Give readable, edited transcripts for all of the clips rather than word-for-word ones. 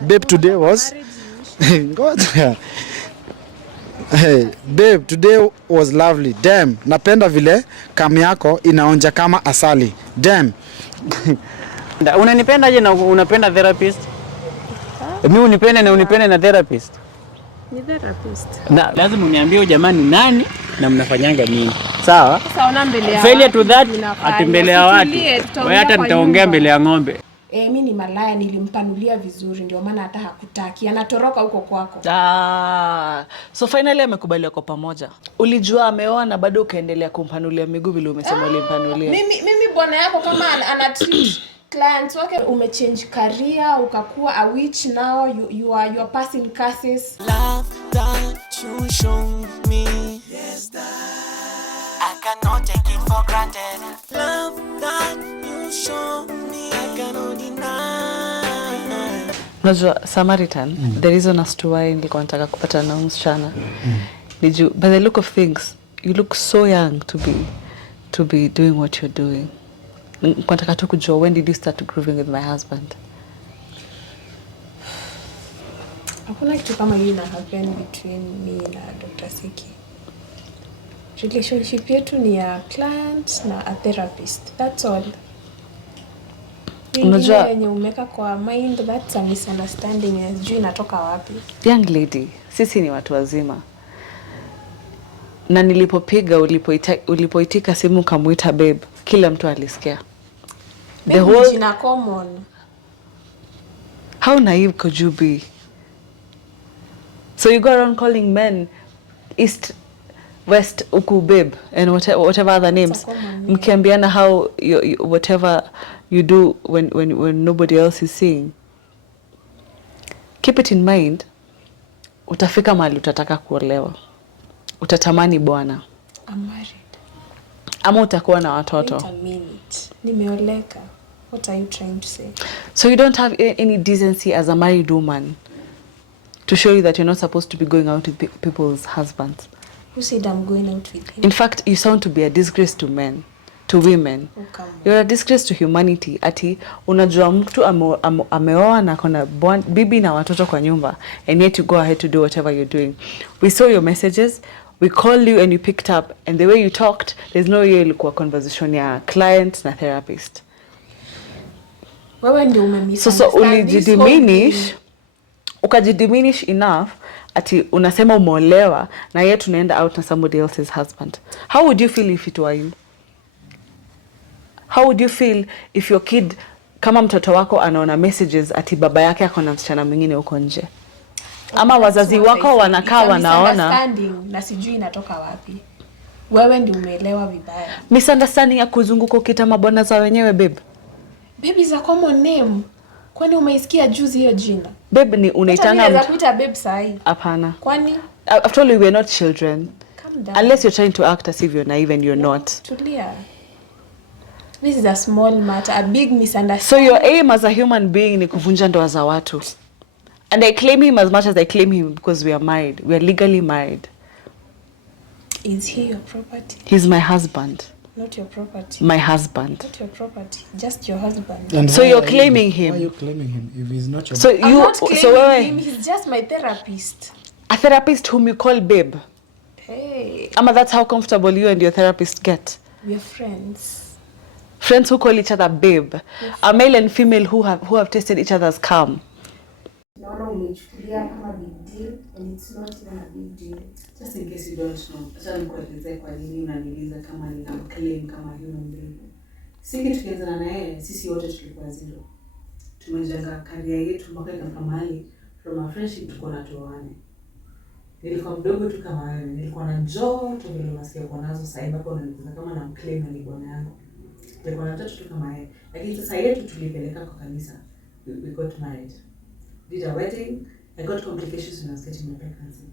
Babe, today was God. Hey, babe, today was lovely. Damn, napenda vile kami yako inaonja kama asali. Damn. Unanipendaje na unapenda therapist? Mimi unipende na unipende na therapist. Ni therapist. Na lazima uniambie jamani nani na mnafanyanga nini. Sawa? Sasa ona mbele ya failure to that atembele ya watu. Wewe hata nitaongea mbele ya ng'ombe. Mimi ni malaya, nilimpanulia vizuri ndio maana hata hakutaki. Anatoroka huko kwako. So finally amekubaliwa kwa pamoja. Ulijua ameoa na bado ukaendelea kumpanulia miguu vile umesema ulimpanulia. Mimi bwana yako kama ana treat clients wake, umechange career ukakuwa a witch, now you are passing curses. Love that you show me, yes that I cannot take it for granted. Love that you show me, I cannot deny. Unajua Samaritan, the reason as to why nilikuwa nataka kupata na msichana. Did you, by the look of things, you look so young to be doing what you're doing. Nataka tu kujua, when did you start grooving with my husband? Hakuna kitu kama hii na happen between me na Dr. Siki. Relationship yetu ni ya client na a therapist. That's all. Unajua yenye umeka kwa mind, that's a misunderstanding. Sijui inatoka wapi. Young lady, sisi ni watu wazima. Na nilipopiga ulipoitika simu kamuita babe, kila mtu alisikia. The whole jina common. How naive could you be? So you go around calling men East, West, Uku, babe, and whatever other names. Mkiambiana how whatever you do when nobody else is seeing. Keep it in mind, utafika mahali utataka kuolewa. Utatamani bwana. I'm married. Ama utakuwa na watoto. Wait a minute. Nimeoleka. What are you trying to say? So you don't have any decency as a married woman to show you that you're not supposed to be going out with people's husbands. Who said I'm going out with him? In fact, you sound to be a disgrace to men, to women. Oh, you're a disgrace to humanity. Ati unajua mtu ameoa na kona bibi na watoto kwa nyumba, and yet you go ahead to do whatever you're doing. We saw your messages. We called you and you picked up, and the way you talked, there's no way ilikuwa conversation ya client na therapist. Wewe ndio umemisunderstand. So ulijidiminish, ukajidiminish enough ati unasema umeolewa na yeye tunaenda out na somebody else's husband. How would you feel if it were you? How would you feel if your kid, kama mtoto wako anaona messages ati baba yake ako na msichana mwingine huko nje? Ama wazazi wako wanakaa wanaona na sijui inatoka wapi. Wewe ndio umeelewa vibaya. Misunderstanding ya kuzunguka ukitama bwana za wenyewe babe. Babe is a common name. Kwani umeisikia juzi hiyo jina? Babe ni unaitanga unaweza kuita babe sahi. Hapana. Kwani after all we are not children. Calm down. Unless you're trying to act as if you're naive and you're not. Tulia. This is a small matter, a big misunderstanding. So your aim as a human being ni kuvunja ndoa za watu. And I claim him as much as I claim him because we are married. We are legally married. Is he your property? He's my husband. Not your property. My husband. Not your property. Just your husband. And so you're claiming him. Why are you claiming him if he's not your So I'm not claiming him. He's just my therapist. A therapist whom you call babe. Hey. Ama that's how comfortable you and your therapist get. We're friends. Friends who call each other babe. Yes. A male and female who have tasted each other's calm. Naona umechukulia kama big deal and it's not even a big deal. Just in case you don't know, acha nikueleze kwa nini unaniuliza kama nina claim kama human being. Siki tukianza na yeye, sisi wote tulikuwa zero. Tumejenga career yetu mpaka kama mahali from a friendship tuko na tuone. Nilikuwa mdogo tu kama wewe, nilikuwa na joto vile unasikia kwa nazo sasa hivi hapo unaniuliza kama na claim na ni bwana yangu. Nilikuwa na joto tu kama yeye. Lakini sasa yetu tulipeleka kwa kanisa. We got married. Did a wedding, I got complications when I was getting my pregnancy.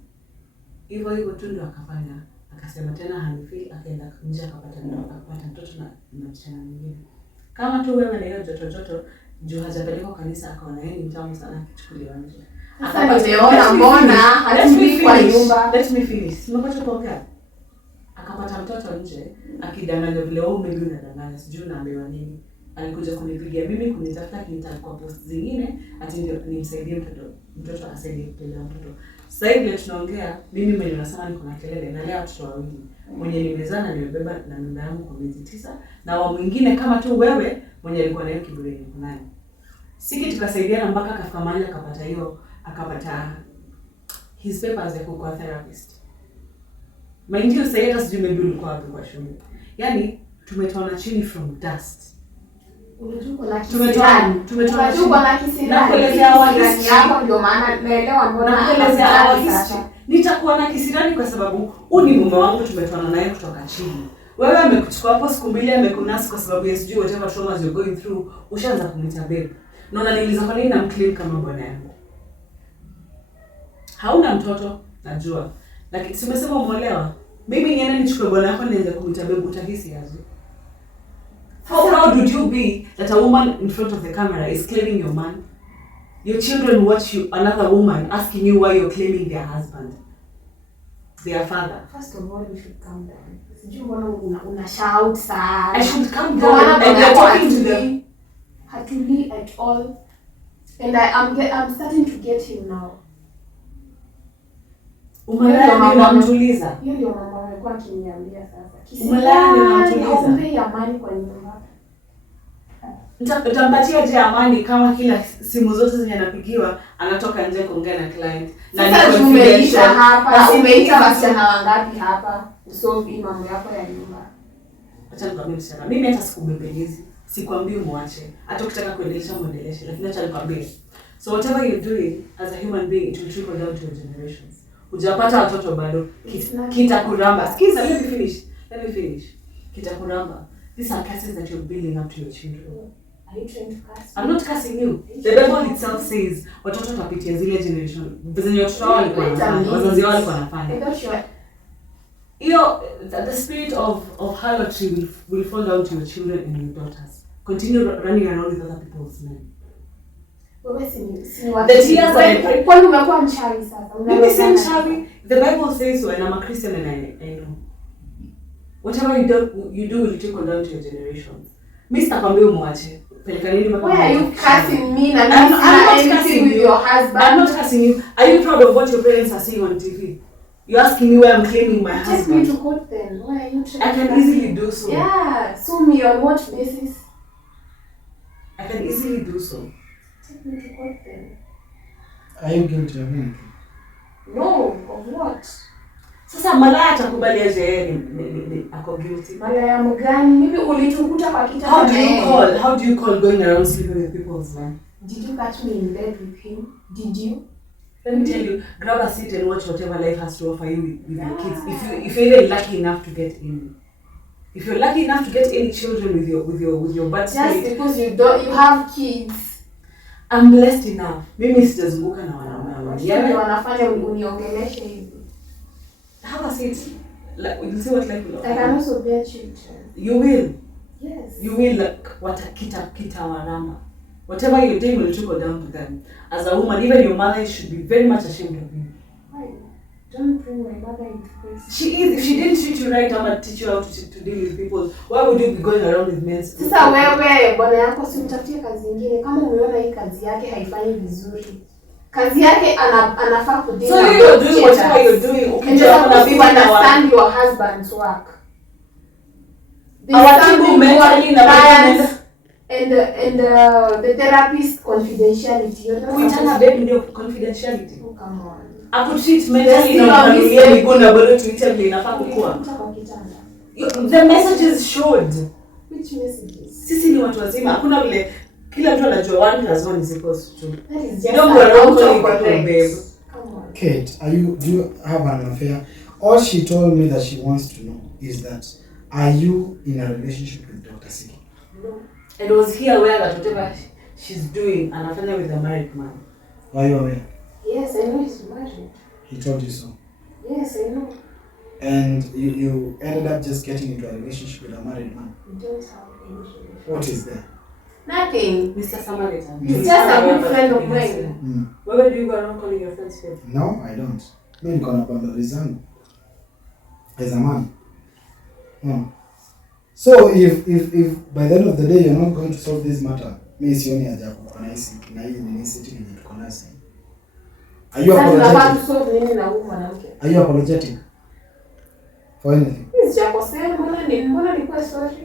Hivyo tu ndo akafanya, akasema tena hanifeel, akaenda nje akapata mtoto na msichana mwingine. Kama tu wewe na hiyo joto juu hajapelekwa kanisa akaona yeye ni mtamu sana akichukuliwa nje. Sasa nimeona mbona hatumi kwa nyumba. Let me finish. Nimepata kuongea. Akapata mtoto nje, akidanganya vile wewe maybe unadanganya, sijui unaambiwa nini. alikuja kunipigia mimi kunitafuta kwa post zingine ati ndio nimsaidie mtoto asaidie kupeleka mtoto. Sasa hivi tunaongea mimi mwenye nasema niko na kelele na leo watoto wawili. Mwenye nimezana nimebeba na mimba yangu kwa miezi 9 na wa mwingine kama tu wewe mwenye alikuwa nayo kiburi niko naye. Siki tukasaidiana mpaka akafika mahali akapata his papers ya kuwa therapist. Mind you, sasa hata sijui maybe ulikuwa wapi kwa shule. Yaani tumetoana chini from dust. Tumetoana kisirani. Na kuelezea awali yako ndio maana naelewa mbona kuelezea awali sasa. Nitakuwa na kisirani kwa sababu ni mume wangu tumetoana naye kutoka chini. Wewe amekuchukua hapo siku 2 amekunasa kwa sababu ya sijui whatever traumas you're going through, ushaanza kumita babe. Na unaniuliza kwa nini namclaim kama bwana yangu? Hauna mtoto, najua. Lakini simesema umeolewa. Mimi niende nichukue bwana yako nianze kumita babe, utahisi aje? How proud would you be that a woman in front of the camera is claiming your man? Your children watch you, another woman asking you why you're claiming their husband, their father. First of all, you should calm down. Sijui mbona una shout sana. I should calm down and you're talking to them. Hatuli at all. And I'm starting to get him now. Umalaya unamtuliza. Hiyo ndio mama alikuwa akiniambia sasa. Umalaya unamtuliza. Umpe amani kwa nyumba. Nitampatia je amani kama kila simu zote zenye anapigiwa anatoka nje kuongea na client. Na ni confidential hapa. Umeita wasichana wangapi hapa? Usolve mambo yako ya nyumba. Acha nikwambie msichana. Mimi hata sikubembelezi. Sikwambii muache. Hata ukitaka kuendelesha muendeleshe, lakini acha nikwambie. So whatever you're doing as a human being, it will trickle down to your generations. Hujapata watoto bado, kitakuramba. Sikiza, let me finish. Kitakuramba. These are curses that you're building up to your children. Are you trying to curse? I'm not cursing you. The Bible itself says watoto watapitia zile generation. Zenye watoto wao walikuwa wanafanya, wazazi wao walikuwa wanafanya. The spirit of harlotry will fall down to your children and your daughters. Continue running around with other people's men. The tears are kwani umekuwa mchawi sasa? Mimi si mchawi. The Bible says so, and I'm a Christian and I know. Whatever you do will trickle down to your generations. Mr. Kwambi umwache. Peleka nini mpaka? Why are you cursing me? I'm not cursing with your husband. I'm not cursing you. Are you proud of what your parents are saying on TV? You're asking me why I'm claiming my husband. Take me to court then. Why are you trying? I can easily do so. Yeah. Sue me on what basis? I can easily do so. Take me to court then. Are you guilty of anything? No, of what? Sasa malaya atakubali aje yeye ni ako guilty. Malaya mgani? Mimi ulitukuta kwa kitanda. How do you call going around sleeping with people's man? Did you catch me in bed with him? Did you? Let me tell you, grab a seat and watch whatever life has to offer you with your kids. If you're even lucky enough to get in. If you're lucky enough to get any children with your birth just because you have kids. I'm blessed enough. Mimi sitazunguka na wanaume. Yeye wanafanya uniongeleshe hivi. Have a seat. Like, we'll see what life will offer. I can also bear children. You will. Yes. You will, like, what a kita warama. Whatever you're doing will trickle down to them. As a woman, even your mother should be very much ashamed of you. Why? Don't bring my mother into this. She is. If she didn't treat you right, I'm going to teach you how to deal with people. Why would you be going around with men? Sasa wewe, bwana yako si mtafutie kazi nyingine. Kama umeona hii kazi yake haifanyi vizuri. Kazi yake anafaa kudeal. So you're doing whatever you're doing. Ukijua kuna bibi na understand your husband's work. Our people mentally na and the therapist confidentiality. Kuitana babe ndio confidentiality. Oh, come on. Aku treat mentally na familia miguu na bado tuite vile inafaa kukua. The messages showed. Which messages? Sisi ni watu wazima. Hakuna vile kila mtu anajua 1 + 1 = 2. That is just don't go around calling people babe. Come on. Kate, do you have an affair? All she told me that she wants to know is that are you in a relationship with Dr. Siki? No. And was he aware that whatever she's doing anafanya with a married man? Are you aware? Yes, I know he's married. He told you so? Yes, I know. And you ended up just getting into a relationship with a married man? We don't have any relationship. What is there? Nothing. Mr. Samaritan. He's just a good friend of mine. Where do you go around calling your friends babe? No, I don't. Mimi niko na boundaries zangu. As a man. So if by the end of the day you're not going to solve this matter, mimi sioni haja ya kukona hii siki na hii ni siti ni tukona sisi. Are you apologetic? Are you apologetic for anything? Mbona ni kwa sorry?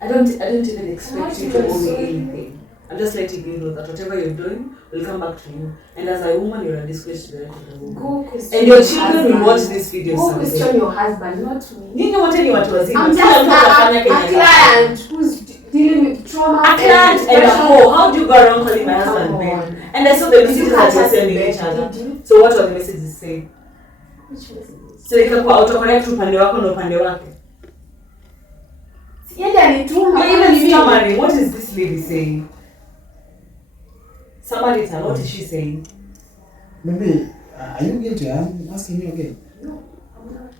I don't even expect you to owe me anything. I'm just letting you know that whatever you're doing will come back to you. And as a woman, you're a disgrace to the rest of the woman. And your children will watch this video. Go question your husband, not me. Nini wote ni watu wazima. I'm just a client who's dealing with trauma. A client and a hoe. How do you go around calling my husband babe? And I saw the messages that you're sending each other. So what are the messages saying? Which messages? So ikakuwa autocorrect upande wako na upande wake. Yeye alituma. Even summary, what is this lady saying? Somebody tell, what is she saying? Maybe, are you guilty? I'm asking you again. No, I'm not.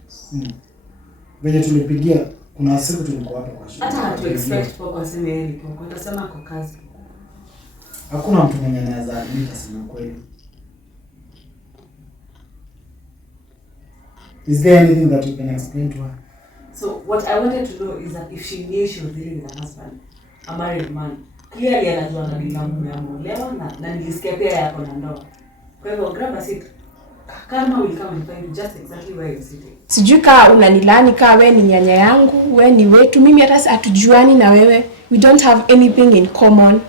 Venye tulipigia, kuna siku tulikuwa hapa kwa shule. Hata hatu expect poko aseme yeye ni poko. Atasema kwa kazi. Hakuna mtu mwenye anaweza admit aseme kweli. Is there anything that you can explain to her? So what I wanted to know is that if she knew she was dealing with a husband, a married man, clearly anajua na bila mume ameolewa na nilisikia pia yako na ndoa. Kwa hivyo grab a seat. Karma will come and find you just exactly where you're sitting. Sijui kaa unanilani kaa wewe ni nyanya yangu, wewe ni wetu. Mimi hata hatujuani na wewe. We don't have anything in common.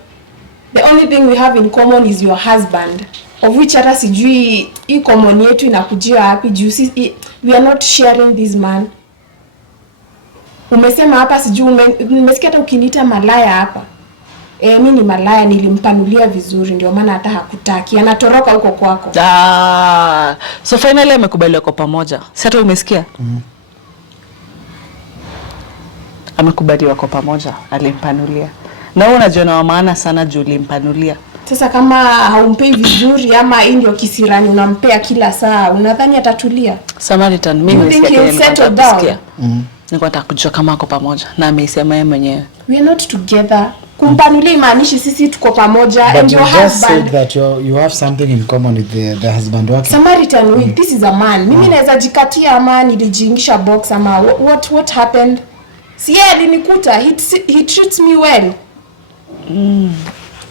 The only thing we have in common is your husband. Of which hata sijui hii common yetu inakujia wapi juu we are not sharing this man. Umesema hapa sijui nimesikia hata ukiniita malaya hapa. Mimi ni malaya, nilimpanulia vizuri ndio maana hata hakutaki. Anatoroka huko kwako. So finally amekubaliwa kwa pamoja. Si hata umesikia? Amekubaliwa kwa pamoja, alimpanulia. Na wewe unajiona wa maana sana juu ulimpanulia. Sasa kama haumpei vizuri ama hii ndio kisirani unampea kila saa, unadhani atatulia? Samaritan, mimi nimesikia. Nilikuwa nataka kujua kama ako pamoja na ameisema yeye mwenyewe. We are not together. Kumpanulia imaanishi sisi tuko pamoja. But and your husband just said that you have something in common with the husband wake. Samaritan, this is a man. Mimi naweza jikatia ama nilijiingisha box ama what happened? Si yeye alinikuta, he treats me well.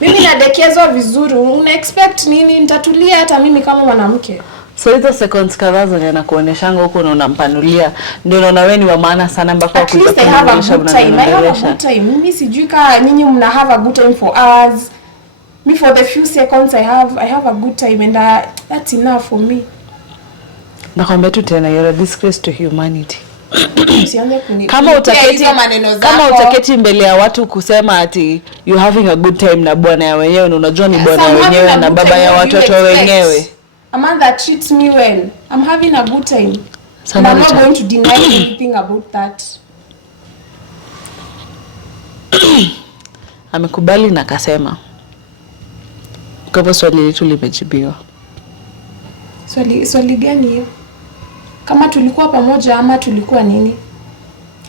Mimi nadekezwa vizuri. Una expect nini? Nitatulia hata mimi kama mwanamke. So hizo seconds kadhaa zenye nakuoneshanga huko na unampanulia ndio unaona wewe ni wa maana sana mpaka kuja kuongelesha mnaongelesha. Mimi sijui kama nyinyi mna have a good time for hours. Me for the few seconds I have a good time and that's enough for me. Nakwambia tu tena you're a disgrace to humanity. Kama utaketi mbele ya watu kusema ati you having a good time na bwana ya wenyewe na unajua ni bwana wenyewe na baba ya watoto wenyewe. A man that treats me well, I'm having a good time. And I'm not going to deny anything about that. Amekubali na akasema. Kwa hivyo swali letu limejibiwa. Swali gani hiyo? Kama tulikuwa pamoja ama tulikuwa nini?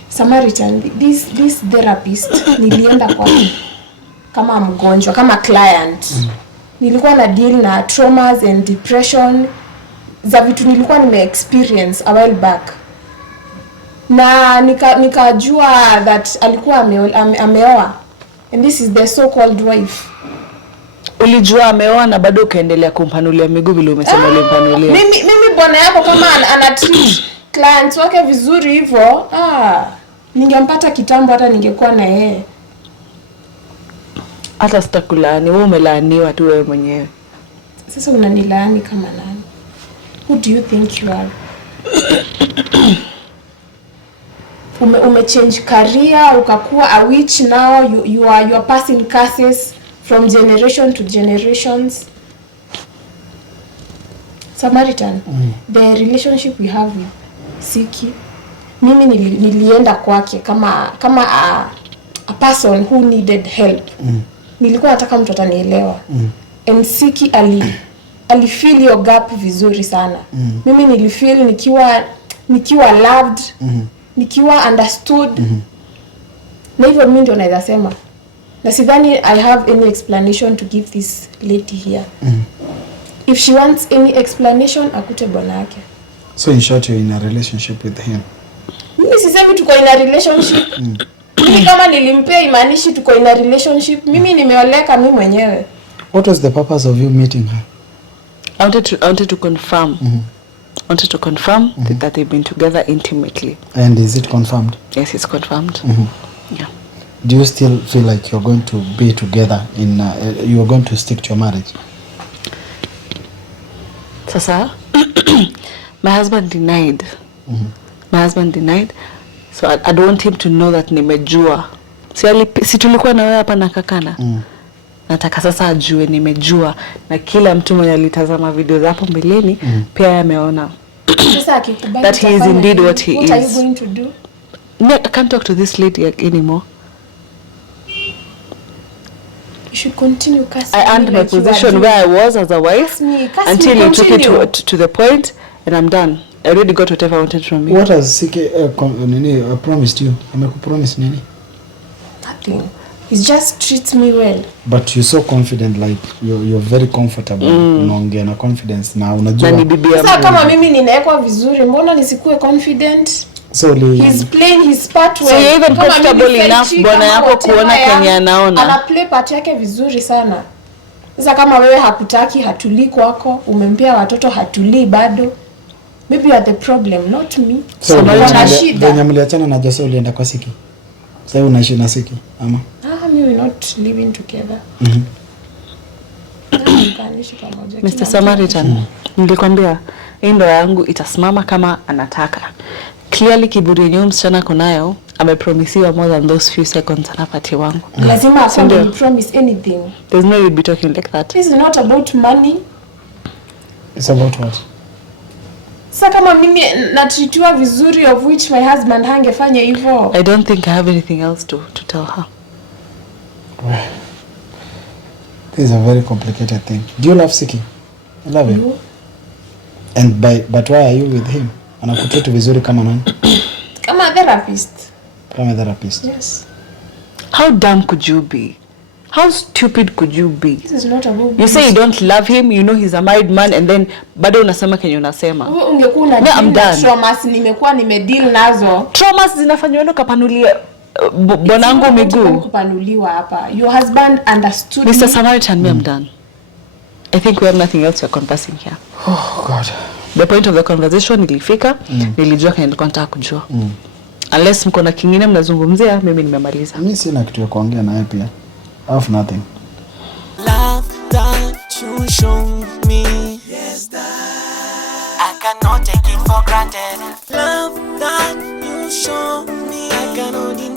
Samaritan, this therapist nilienda kwa kama mgonjwa, kama client. Nilikuwa na deal na traumas and depression za vitu nilikuwa experience a while back. Na nikajua that alikuwa ameoa. And this is the so-called wife. Ulijua ameoa na bado ukaendelea kumpanulia miguu vile umesema ulimpanulia. Mimi bwana yako kama anatreat clients wake vizuri hivyo, ningempata kitambo hata ningekuwa na yeye. Hata sitakulaani, wewe umelaaniwa tu wewe mwenyewe. Sasa unanilaani kama nani? Who do you think you are? Umechange career, ukakuwa a witch now, you are passing curses from generation to generations. Samaritan, the relationship we have with Siki, mimi nilienda kwake kama a person who needed help. Nilikuwa nataka mtu atanielewa. And Siki ali feel your gap vizuri sana. Mimi nilifeel nikiwa loved, nikiwa understood. Na hivyo mimi ndio naweza sema. Na sidhani I have any explanation to give this lady here. If she wants any explanation, akute bwana yake. So in short, you're in a relationship with him? Mimi sisemi tuko in a relationship. Mimi kama nilimpea imanishi tuko in a relationship. Mimi nimeoleka mimi mwenyewe. What was the purpose of you meeting her? I wanted to confirm. I wanted to confirm that they've been together intimately. And is it confirmed? Yes, it's confirmed. Yeah. Do you still feel like you're going to be together in you're going to stick to your marriage? Sasa, my husband denied. My husband denied. So I don't want him to know that nimejua. Si tulikuwa na wewe hapa na kakana. Nataka sasa ajue nimejua, na kila mtu mwenye alitazama video zapo mbeleni pia ameona. Sasa akikubali that he is indeed what he is. What are you going to do? No, I can't talk to this lady anymore. You should continue cussing. I earned my position where I was as a wife until you took it to the point, and I'm done. I already got whatever I wanted from you. What has Siki promised you? Promised nini? Nothing. He just treats me well. But you're so confident, like you're very comfortable. Unaongea na confidence na unajua. Sasa kama mimi ninaekwa vizuri, mbona nisikue confident? So he's playing his part well. So you're even comfortable enough bwana yako kuona Kenya anaona. Ana play part yake vizuri sana. Sasa kama wewe hakutaki, hatulii kwako, umempea watoto hatulii bado. Maybe you are the problem, not me. So when mliachana na Jose ulienda kwa Siki. Sasa unaishi na Siki ama? We not living together. Mr. Samaritan, nilikwambia hii ndoa yangu itasimama kama anataka. Clearly kiburi yenyewe msichana kunayo, amepromisiwa more than those few seconds anapati wangu. Lazima afanye promise anything. There's no you'd be talking like that. This is not about money. It's about what? Sasa kama mimi natritiwa vizuri, of which my husband hangefanya hivyo. I don't think I have anything else to tell her. This is a very complicated thing. Do you love Siki? I love him. And but why are you with him? Anakutreat vizuri kama nani? Kama therapist. Kama therapist. Yes. How dumb could you be? How stupid could you be? This is not about you say you don't love him, you know he's a married man, and then bado unasema kenye unasema. Wewe ungekuwa na traumas nimekuwa nimedeal nazo. Traumas zinafanywa ndo kapanulia bonangu miguu. Kupanuliwa hapa. Your husband understood. Mr. Samaritan, I'm done. I think we have nothing else we're conversing here. Oh God. The point of the conversation nilifika, nilijua kenye nilikuwa nataka kujua. Unless mko na kingine mnazungumzia, mimi nimemaliza. Mimi sina kitu ya kuongea naye pia. I have nothing. Love that you show me, yes, that I cannot take it for granted. Love that you show me, I cannot deny.